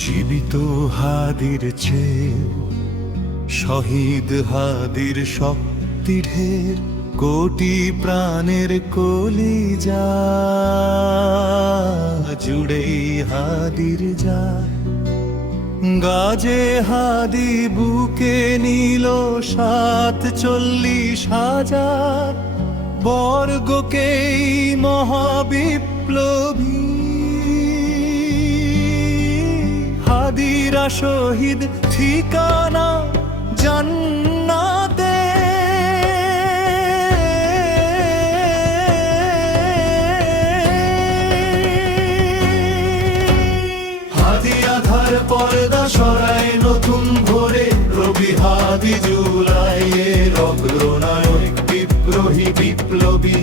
জীবিত হাদির চেয়ে শহীদ হাদির শক্তি ঢের, কোটি প্রাণের কলিজা জুড়েই হাদির যায়। গাজে হাদি বুকে নিল 47,000 বর্গকেই মহাবিপ্লবী। হাদিরা শহীদ ঠিকানা জান্নাতে, হাদি আধার পর্দা সরায় নতুন ভোরে, রবি হাদি জুলাইয়ের অগ্রনায়ক বিদ্রোহী বিপ্লবী।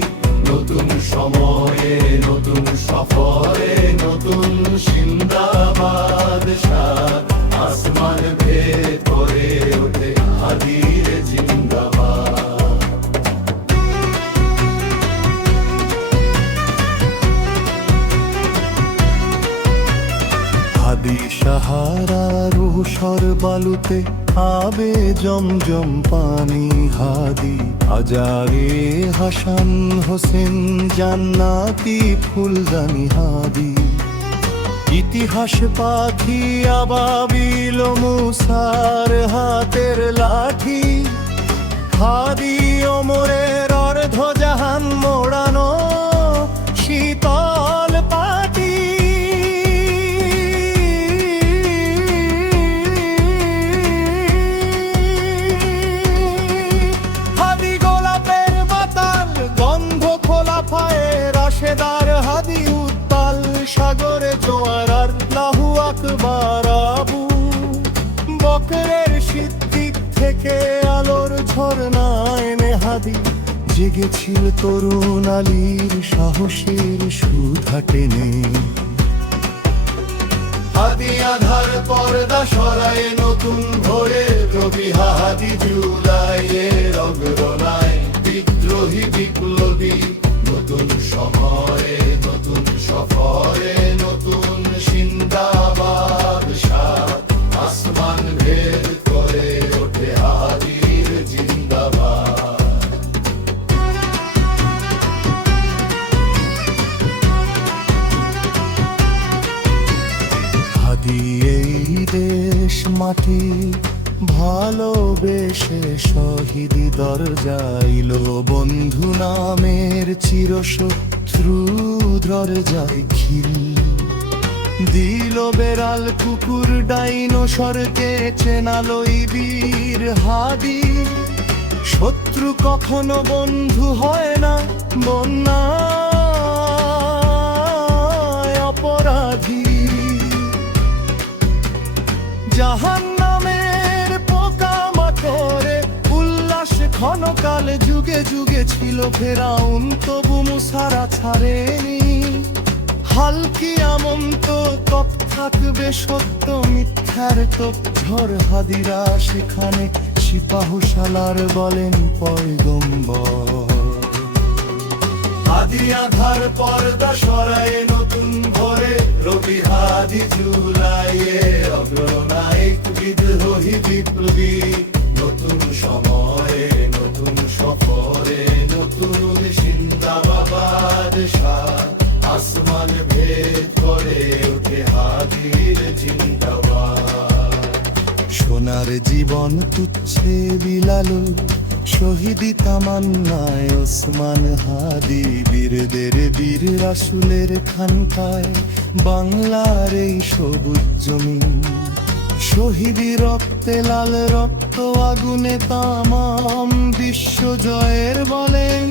নতুন সময়ে নতুন সফরে নতুন জিন্দাবাদ, সাত আসমান ভেদ করে ওঠে হাদির জিন্দাবাদ। হাদি সাহারার ঊষর বালুতে আবে জমজম পানি, হাদি আজারে হাসান হোসেন জান্নাতি ফুলদানি। হাদি ইতিহাস পাখি আবাবিল মুসার হাতের লাঠি, হাদি ওমরের অর্ধজাহান মোড়ানো শীতল পাটি। হাদি গোলাপের বাতাল গন্ধ খোলা পায়ে, রাশেদার হাদি উত্তাল সাগরে জোয়ার আর লাহু আকবার আবু বকরের সিদ্দিক থেকে আলোর ঝর্ণা এনে হাদি জেগেছিল তরুণ আলীর সাহসের সুধা টেনে। হাদি আধার পর্দা সরায় নতুন ভোরে, রবি হাদি জুলাইয়ের অগ্রনায় বিদ্রোহী বিপ্লবী। নতুন সময়ে নতুন সফরে নতুন জিন্দাবাদ, সাত আসমান ভেদ করে ওঠে হাদির জিন্দাবাদ। হাদি এই দেশ মাটি ভালোবেসে শহীদি দরজাইল, বন্ধু নামের চিরশত্রু দরজায় খিল দিল। বেড়াল কুকুর ডাইনোসরকে চেনালোই বীর হাদি, শত্রু কখনো বন্ধু হয় না, বন্যায় অপরাধী। জাহান্নামের পোকামাকড়ে উল্লাস ক্ষণকাল, যুগে যুগে ছিল ফেরাউন তবু মুসারা ছাড়েনি। হালকি আমন্ত তপ থাকবে সত্য মিথ্যার তোপ ঝড়, হাদিরা সেখানে সিপাহশালার বলেন পয়গম্বর। হাদি আধার পর্দা সরায় নতুন ভোরে, রবি হাদি জুলাইয়ের অগ্রনায়ক বিদ্রোহী বিপ্লবী। নতুন সময়ে নতুন সফরে নতুন জিন্দাবাদ, সাত আসমান ভেদ করে ওঠে হাদির জিন্দাবাদ। সোনার জীবন তুচ্ছে বিলালো শহীদি তামান্নায় ওসমান হাদি, বীরদের বীর রাসূলের খানকায় বাংলার এই সবুজ জমিন। শহীদি রক্তে লাল রক্ত আগুনে তামাম বিশ্ব জয়ের বলেন,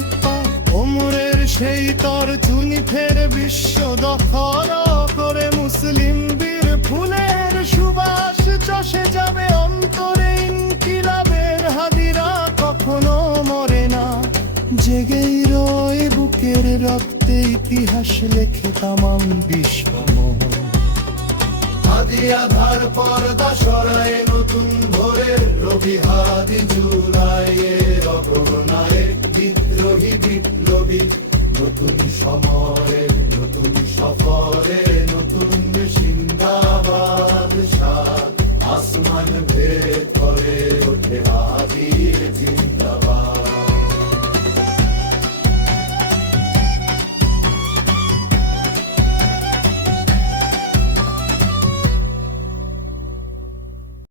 ওমরের সেই তর চুনি ফের বিশ্ব দখল করে। মুসলিম বীর ফুলের সুবাস চষে যাবে অন্তরে, ইনকিলাবের হাদিরা কখনো মরে না, জেগেই রয় বুকের রক্তে ইতিহাস লেখে তামাম বিশ্বময়। হাদি আধার পর্দা সরায় নতুন ভোরে, রবি হাদি জুলাইয়ের অগ্রনায়ক বিদ্রোহী বিপ্লবী। নতুন সময়